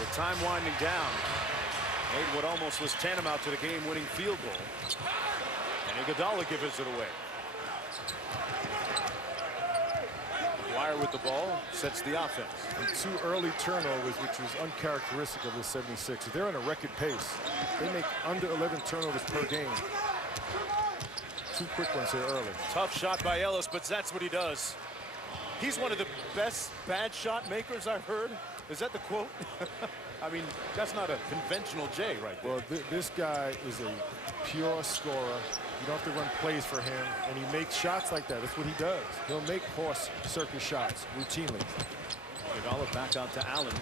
With time winding down, made what almost was tantamount to the game-winning field goal. And Iguodala gives it away. McGuire with the ball sets the offense. And 2 early turnovers, which was uncharacteristic of the 76ers. They're on a record pace. They make under 11 turnovers per game. 2 quick ones here early. Tough shot by Ellis, but that's what he does. He's one of the best bad shot makers I've heard. Is that the quote? I mean, that's not a conventional J right there. Well, this guy is a pure scorer. You don't have to run plays for him, and he makes shots like that. That's what he does. He'll make horse circus shots routinely. Iguodala back out to Allen.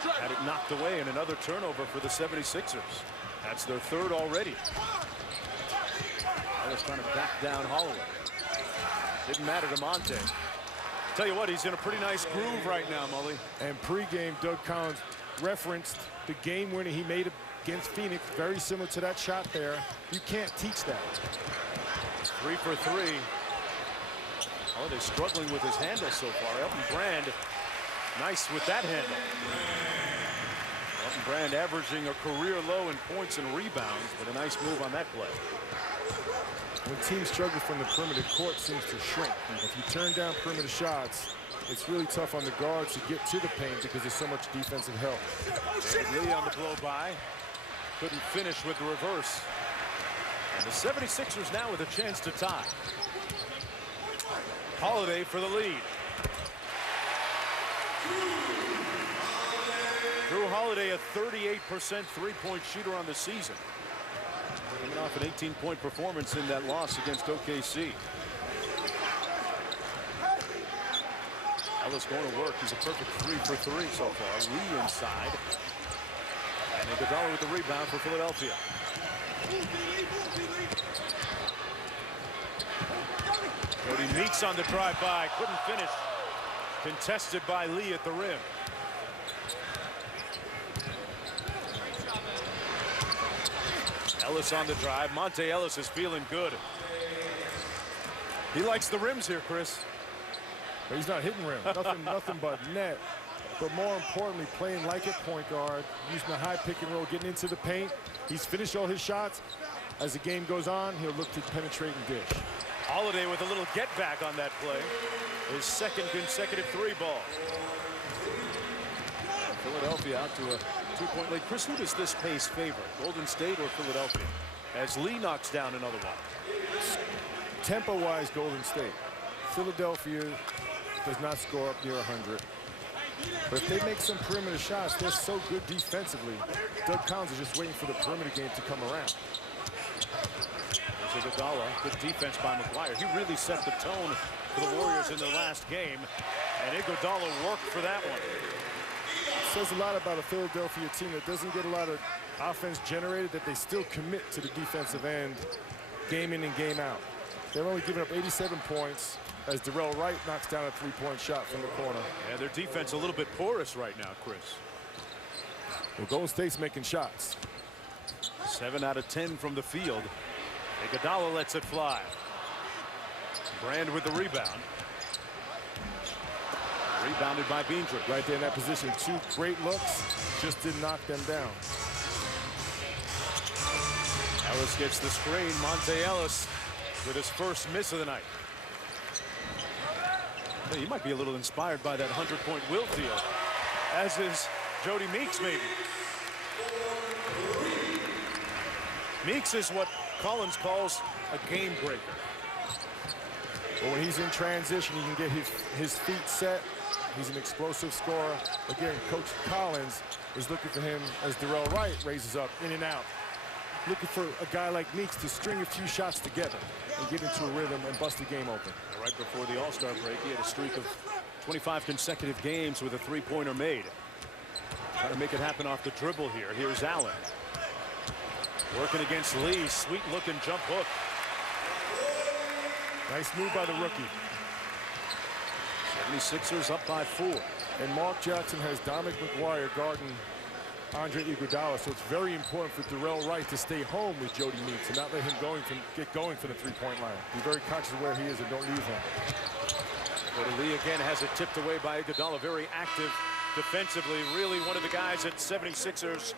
Had it knocked away, and another turnover for the 76ers. That's their 3rd already. Ellis trying to back down Holloway. Didn't matter to Monte. Tell you what, he's in a pretty nice groove right now, Mully. And pregame, Doug Collins referenced the game winner he made against Phoenix, very similar to that shot there. You can't teach that. 3 for 3. Holiday struggling with his handle so far. Elton Brand, nice with that handle. Elton Brand averaging a career low in points and rebounds, but a nice move on that play. When teams struggle from the perimeter, court seems to shrink. If you turn down perimeter shots, it's really tough on the guards to get to the paint because there's so much defensive help. David Lee on the blow by. Couldn't finish with the reverse. And the 76ers now with a chance to tie. Holiday for the lead. Drew Holiday, a 38% three-point shooter on the season. Coming off an 18-point performance in that loss against OKC. Ellis going to work. He's a perfect 3 for 3 so far. Lee inside. And Iguodala with the rebound for Philadelphia. Jody Meeks on the drive-by. Couldn't finish. Contested by Lee at the rim. Ellis on the drive. Monte Ellis is feeling good. He likes the rims here, Chris. But he's not hitting rim. Nothing but net. But more importantly, playing like a point guard, using the high pick and roll, getting into the paint. He's finished all his shots. As the game goes on, he'll look to penetrate and dish. Holiday with a little get back on that play. His 2nd consecutive 3-ball. Philadelphia out to a 2-point lead. Chris, who does this pace favor? Golden State or Philadelphia? As Lee knocks down another one. Tempo-wise, Golden State. Philadelphia does not score up near 100. But if they make some perimeter shots, they're so good defensively. Doug Collins is just waiting for the perimeter game to come around. There's Iguodala. Good defense by McGuire. He really set the tone for the Warriors in their last game. And Iguodala worked for that one. It says a lot about a Philadelphia team that doesn't get a lot of offense generated, that they still commit to the defensive end game in and game out. They're only giving up 87 points as Darrell Wright knocks down a 3-point shot from the corner. Yeah, their defense a little bit porous right now, Chris. Well, Golden State's making shots. 7 out of 10 from the field. Iguodala lets it fly. Brand with the rebound. Rebounded by Beandrick. Right there in that position. 2 great looks. Just didn't knock them down. Ellis gets the screen. Monte Ellis with his first miss of the night. Hey, he might be a little inspired by that 100-point Wilt deal, as is Jody Meeks, maybe. Meeks is what Collins calls a game breaker. But when he's in transition, he can get his feet set. He's an explosive scorer. Again, Coach Collins is looking for him as Darrell Wright raises up in and out. Looking for a guy like Meeks to string a few shots together and get into a rhythm and bust the game open. Right before the All-Star break, he had a streak of 25 consecutive games with a 3-pointer made. Trying to make it happen off the dribble here. Here's Allen. Working against Lee. Sweet-looking jump hook. Nice move by the rookie. 76ers up by 4. And Mark Jackson has Dominic McGuire guarding Andre Iguodala, so it's very important for Darrell Wright to stay home with Jody Meeks and not let him get going for the 3-point line. Be very conscious of where he is and don't leave him. But Lee again has it tipped away by Iguodala. Very active defensively. Really one of the guys that 76ers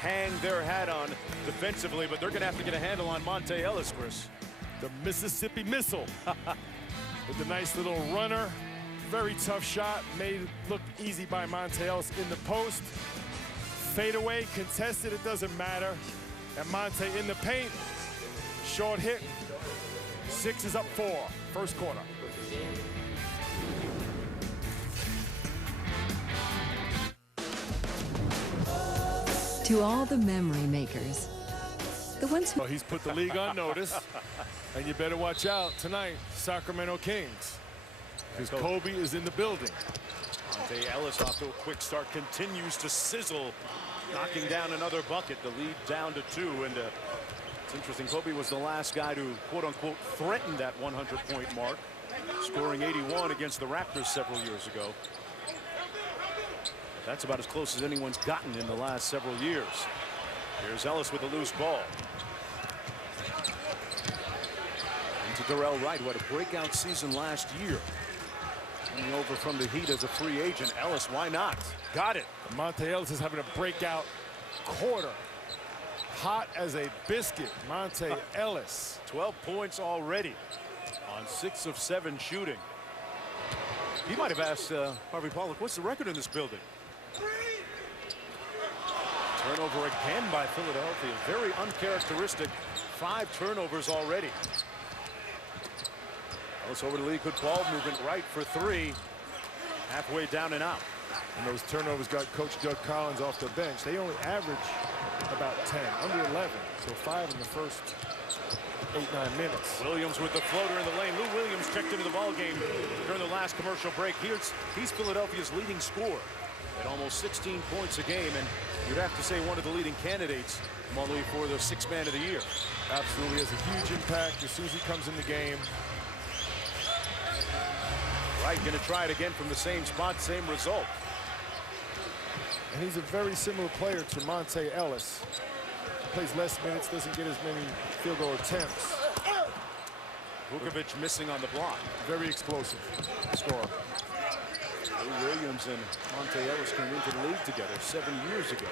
hang their hat on defensively, but they're going to have to get a handle on Monta Ellis, Chris. The Mississippi Missile with the nice little runner. Very tough shot, made it look easy by Monta Ellis in the post. Fadeaway, contested, it doesn't matter. And Monta in the paint, short hit. 6 is up 4, first quarter. To all the memory makers, the ones who... Well, he's put the league on notice, and you better watch out tonight, Sacramento Kings, because Kobe is in the building. Monta Ellis off to a quick start, continues to sizzle, knocking down another bucket. The lead down to 2, and it's interesting, Kobe was the last guy to quote-unquote threaten that 100-point mark, scoring 81 against the Raptors several years ago. That's about as close as anyone's gotten in the last several years. Here's Ellis with a loose ball. Into Darrell Wright, who had a breakout season last year. Coming over from the Heat as a free agent. Ellis, why not? Got it. Monta Ellis is having a breakout quarter. Hot as a biscuit, Monta Ellis. 12 points already on 6 of 7 shooting. He might have asked Harvey Pollack, what's the record in this building? Turnover again by Philadelphia. Very uncharacteristic. 5 turnovers already. Ellis over the lead. Good ball movement right for 3. Halfway down and out. And those turnovers got Coach Doug Collins off the bench. They only average about 10, under 11. So 5 in the first 8-9 minutes. Williams with the floater in the lane. Lou Williams checked into the ball game during the last commercial break. He's Philadelphia's leading scorer at almost 16 points a game, and you'd have to say one of the leading candidates, Molly, for the 6th man of the year. Absolutely, has a huge impact as soon as he comes in the game. Wright going to try it again from the same spot, same result. And he's a very similar player to Monta Ellis. He plays less minutes, doesn't get as many field goal attempts. Vukovic missing on the block. Very explosive scorer. Lou Williams and Monta Ellis came into the league together 7 years ago.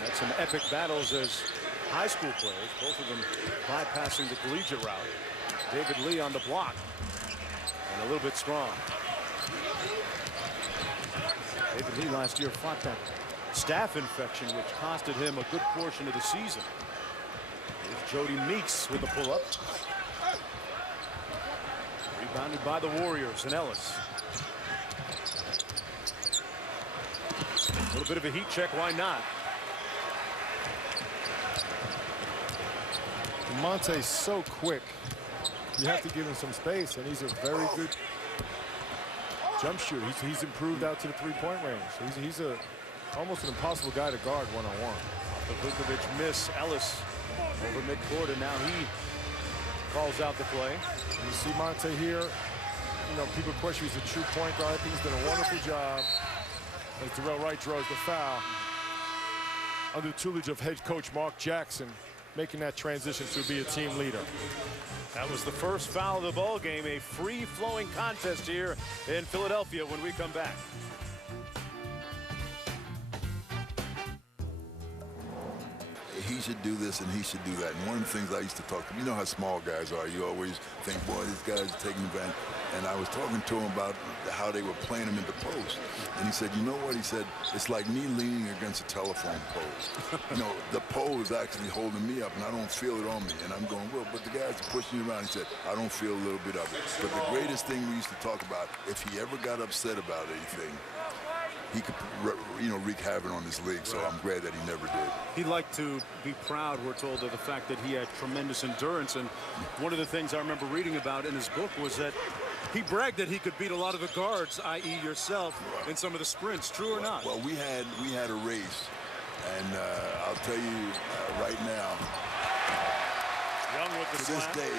Had some epic battles as high school players, both of them bypassing the collegiate route. David Lee on the block, and a little bit strong. David Lee last year fought that staph infection, which costed him a good portion of the season. Here's Jody Meeks with the pull-up. Rebounded by the Warriors and Ellis. A little bit of a heat check, why not? Monte's so quick. You have to give him some space, and he's a very good jump shooter. He's improved out to the 3-point range. He's almost an impossible guy to guard one-on-one. The Vukovic miss, Ellis over midcourt, and now he calls out the play. And you see Monta here. You know, people question he's a true point guard. I think he's done a wonderful job as Darrell Wright draws the foul under the tutelage of head coach Mark Jackson, making that transition to be a team leader. That was the first foul of the ball game. A free-flowing contest here in Philadelphia when we come back. He should do this and he should do that. And one of the things I used to talk to, you know how small guys are. You always think, boy, these guys are taking advantage. And I was talking to him about how they were playing him in the post. And he said, you know what? He said, it's like me leaning against a telephone pole. You know, the pole is actually holding me up and I don't feel it on me. And I'm going, well, but the guys are pushing you around. He said, I don't feel a little bit of it. But the greatest thing we used to talk about, if he ever got upset about anything, he could, you know, wreak havoc on this league, so I'm glad that he never did. He'd like to be proud, we're told, of the fact that he had tremendous endurance. And one of the things I remember reading about in his book was that he bragged that he could beat a lot of the guards, i.e. yourself, in some of the sprints. True or not? Well, we had a race, and I'll tell you right now, Young with the to this slam. day,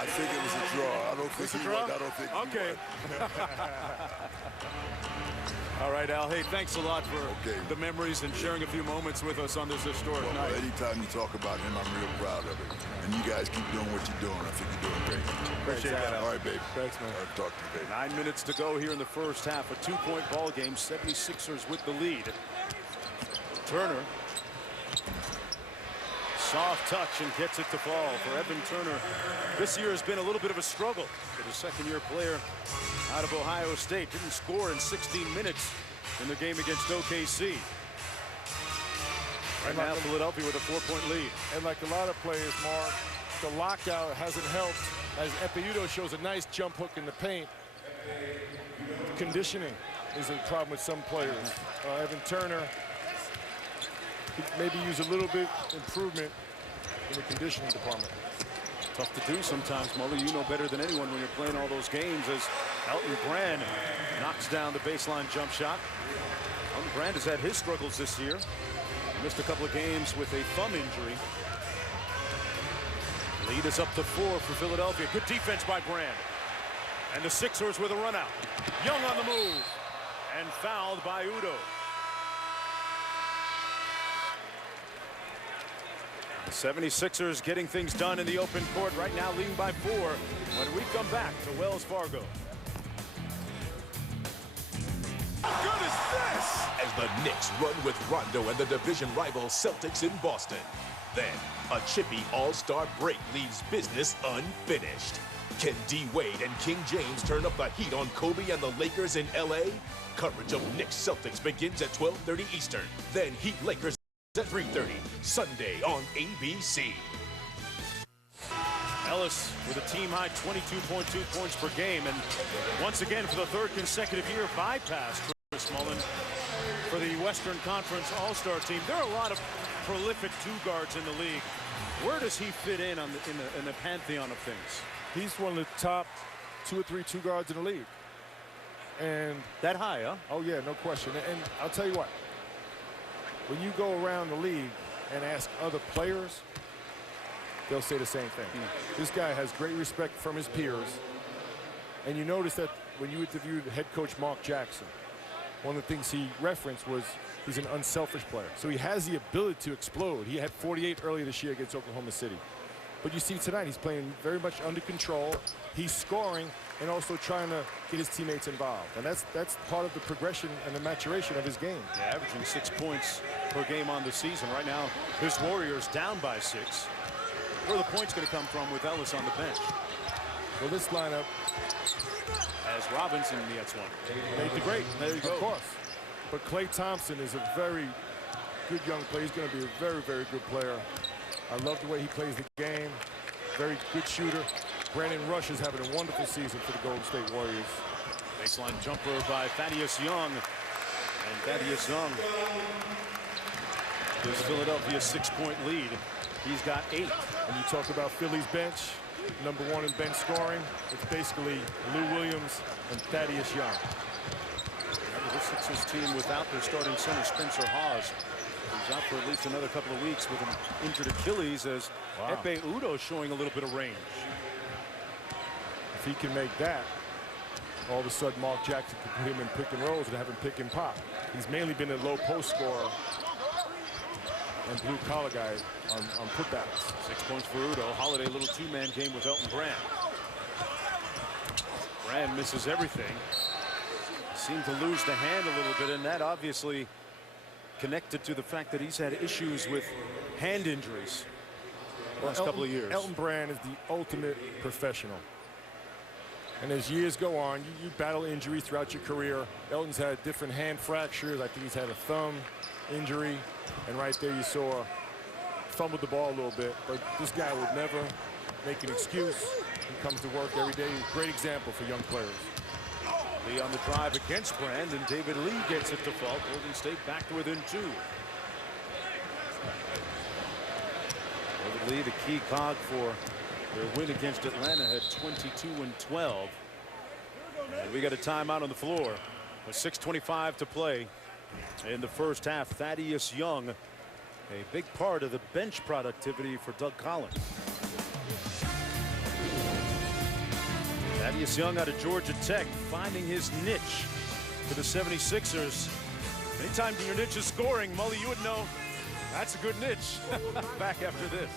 I think it was a draw. I don't think It's a he draw? won. I don't think Okay. he won. All right, Al. Hey, thanks a lot for Okay. the memories and sharing a few moments with us on this historic Well, night. anytime you talk about him, I'm real proud of it. And you guys keep doing what you're doing. I think you're doing great. Appreciate that, Al. All right, babe. Thanks, man. All right, talk to you, babe. 9 minutes to go here in the first half. A 2-point ball game. 76ers with the lead. Turner. Soft touch and gets it to fall for Evan Turner. This year has been a little bit of a struggle for the second-year player out of Ohio State. Didn't score in 16 minutes in the game against OKC. Right now, Philadelphia with a 4-point lead. And like a lot of players, Mark, the lockout hasn't helped, as Ekpe shows a nice jump hook in the paint. Conditioning is a problem with some players. Evan Turner could maybe use a little bit improvement in the conditioning department. Tough to do sometimes, Mully. You know better than anyone when you're playing all those games, as Elton Brand knocks down the baseline jump shot. Elton Brand has had his struggles this year. Missed a couple of games with a thumb injury. Lead is up to 4 for Philadelphia. Good defense by Brand. And the Sixers with a run out. Young on the move. And fouled by Udo. The 76ers getting things done in the open court right now, leading by 4 when we come back to Wells Fargo. How good is this? As the Knicks run with Rondo and the division rival Celtics in Boston. Then, a chippy all-star break leaves business unfinished. Can D-Wade and King James turn up the heat on Kobe and the Lakers in L.A.? Coverage of Knicks-Celtics begins at 12:30 Eastern. Then Heat-Lakers at 3:30, Sunday on ABC. Ellis with a team-high 22.2 points per game, and once again for the third consecutive year bypassed Chris Mullin for the Western Conference All-Star team. There are a lot of prolific two-guards in the league. Where does he fit in on in the pantheon of things? He's one of the top 2 or 3 two guards in the league. And That high, huh? oh yeah, no question. And I'll tell you what, when you go around the league and ask other players, they'll say the same thing. This guy has great respect from his peers. And you notice that when you interviewed head coach Mark Jackson, one of the things he referenced was he's an unselfish player. So he has the ability to explode. He had 48 earlier this year against Oklahoma City. But you see tonight, he's playing very much under control. He's scoring and also trying to get his teammates involved. And that's part of the progression and the maturation of his game. Yeah, averaging 6 points per game on the season. Right now, his Warriors down by 6. Where are the points going to come from with Ellis on the bench? Well, this lineup, As Robinson gets one. made the great. There you go. Of course. But Klay Thompson is a very good young player. He's going to be a very, very good player. I love the way he plays the game. Very good shooter. Brandon Rush is having a wonderful season for the Golden State Warriors. Baseline jumper by Thaddeus Young. And Thaddeus Young gives Philadelphia a 6-point lead. He's got 8. When you talk about Philly's bench, number 1 in bench scoring, it's basically Lou Williams and Thaddeus Young. The Sixers team without their starting center, Spencer Hawes. He's out for at least another couple of weeks with an injured Achilles, as Ekpe Udoh showing a little bit of range. If he can make that, all of a sudden Mark Jackson can put him in pick and rolls and have him pick and pop. He's mainly been a low post scorer and blue collar guy on putbacks. 6 points for Udoh. Holiday, a little 2-man game with Elton Brand. Brand misses everything. Seemed to lose the hand a little bit, and that obviously connected to the fact that he's had issues with hand injuries the last couple of years. Elton Brand is the ultimate professional. And as years go on, you battle injuries throughout your career. Elton's had different hand fractures. I think he's had a thumb injury. And right there you saw fumbled the ball a little bit. But this guy would never make an excuse. He comes to work every day. Great example for young players. Lee on the drive against Brand, and David Lee gets it to fall. Golden State back to within 2. David Lee, the key cog for their win against Atlanta, had 22-12. And we got a timeout on the floor with 6:25 to play in the first half. Thaddeus Young, a big part of the bench productivity for Doug Collins. Thaddeus Young out of Georgia Tech, finding his niche for the 76ers. Anytime your niche is scoring, Mully, you would know that's a good niche. Back after this.